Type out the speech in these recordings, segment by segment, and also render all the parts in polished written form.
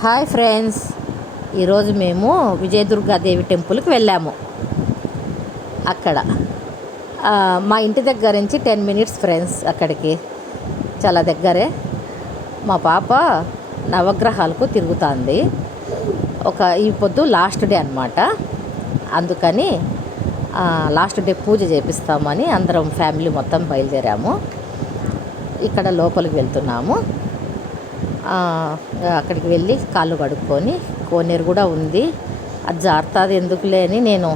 Hi friends, ఈరోజు మేము విజయదుర్గాదేవి టెంపుల్కి వెళ్ళాము. అక్కడ మా ఇంటి దగ్గర నుంచి 10 మినిట్స్ ఫ్రెండ్స్. అక్కడికి చాలా దగ్గరే. మా పాప నవగ్రహాలకు తిరుగుతుంది. ఈ పొద్దు లాస్ట్ డే అన్నమాట. అందుకని లాస్ట్ డే పూజ చేపిస్తామని అందరం ఫ్యామిలీ మొత్తం బయలుదేరాము. ఇక్కడ లోపలికి వెళ్తున్నాము. అక్కడికి వెళ్ళి కాళ్ళు కడుక్కొని, కోనేరు కూడా ఉంది, అది జారుతుంది ఎందుకులే అని నేను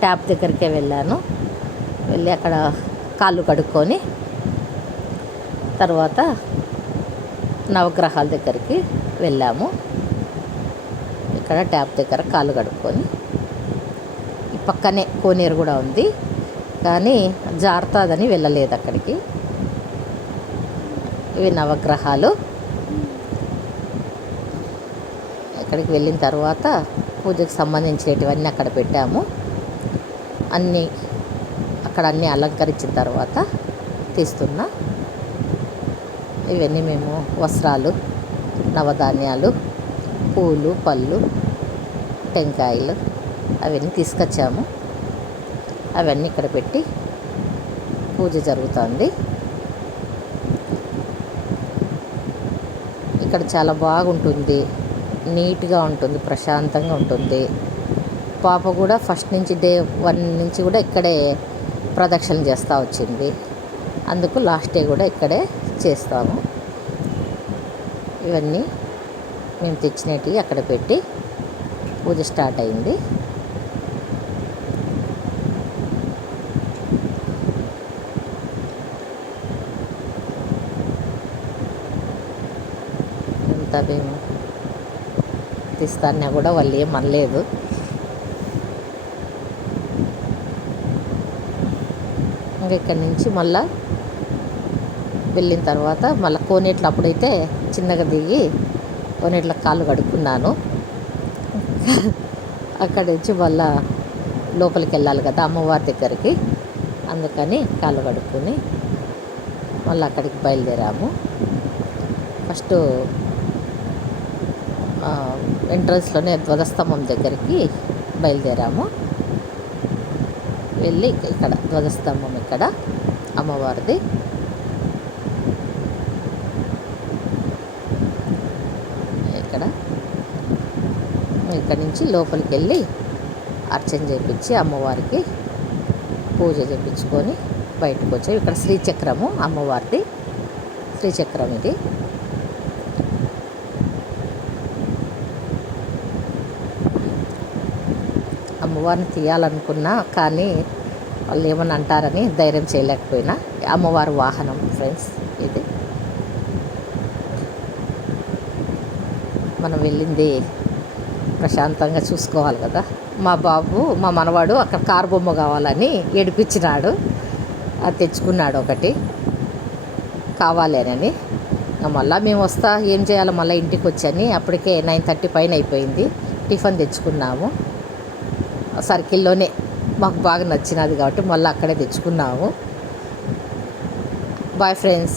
ట్యాప్ దగ్గరికే వెళ్ళాను. వెళ్ళి అక్కడ కాళ్ళు కడుక్కొని తర్వాత నవగ్రహాల దగ్గరికి వెళ్ళాము. ఇక్కడ ట్యాప్ దగ్గర కాళ్ళు కడుక్కొని, ఈ పక్కనే కోనేరు కూడా ఉంది, కానీ జారుతుందని వెళ్ళలేదు అక్కడికి. ఇవి నవగ్రహాలు. అక్కడికి వెళ్ళిన తర్వాత పూజకు సంబంధించినవన్నీ అక్కడ పెట్టాము. అన్నీ అలంకరించిన తర్వాత తీస్తున్నా. ఇవన్నీ మేము వస్త్రాలు, నవధాన్యాలు, పూలు, పళ్ళు, టెంకాయలు అవన్నీ తీసుకొచ్చాము. అవన్నీ ఇక్కడ పెట్టి పూజ జరుగుతుంది. ఇక్కడ చాలా బాగుంటుంది, నీట్గా ఉంటుంది, ప్రశాంతంగా ఉంటుంది. పాప కూడా ఫస్ట్ నుంచి డే 1 నుంచి కూడా ఇక్కడే ప్రదక్షిణ చేస్తూ వచ్చింది. అందుకు లాస్ట్ డే కూడా ఇక్కడే చేస్తాము. ఇవన్నీ మేము తెచ్చినవి అక్కడ పెట్టి పూజ స్టార్ట్ అయింది. అంతా మేము తీస్తానే కూడా వాళ్ళు ఏమనలేదు. ఇంకా ఇక్కడి నుంచి మళ్ళా వెళ్ళిన తర్వాత మళ్ళీ కోనేట్లో అప్పుడైతే చిన్నగా దిగి కోనేట్లో కాళ్ళు కడుక్కున్నాను. అక్కడి నుంచి మళ్ళా లోపలికి వెళ్ళాలి కదా అమ్మవారి దగ్గరికి, అందుకని కాళ్ళు కడుక్కుని మళ్ళీ అక్కడికి బయలుదేరాము. ఫస్ట్ ఎంట్రన్స్లోనే ధ్వజస్తంభం దగ్గరికి బయలుదేరాము. వెళ్ళి ఇక్కడ ధ్వజస్తంభం ఇక్కడ అమ్మవారిది. ఇక్కడి నుంచి లోపలికి వెళ్ళి అర్చన చేయించి అమ్మవారికి పూజ చేయించుకొని బయటకు వచ్చాము. ఇక్కడ శ్రీచక్రము అమ్మవారిది, శ్రీచక్రం ఇది. అమ్మవారిని తీయాలనుకున్నా కానీ వాళ్ళు ఏమని అంటారని ధైర్యం చేయలేకపోయినా. అమ్మవారి వాహనం ఫ్రెండ్స్ ఇది. మనం వెళ్ళింది ప్రశాంతంగా చూసుకోవాలి కదా. మా మనవాడు అక్కడ కారు బొమ్మ కావాలని ఏడిపించినాడు. అది తెచ్చుకున్నాడు ఒకటి కావాలి అని. మళ్ళీ మేము వస్తా ఏం చేయాలో మళ్ళీ ఇంటికి వచ్చని అప్పటికే 9:30 పైన అయిపోయింది. టిఫిన్ తెచ్చుకున్నాము. సర్కిల్లోనే మాకు బాగా నచ్చినది కాబట్టి మళ్ళీ అక్కడే తెచ్చుకున్నాము. Boy friends.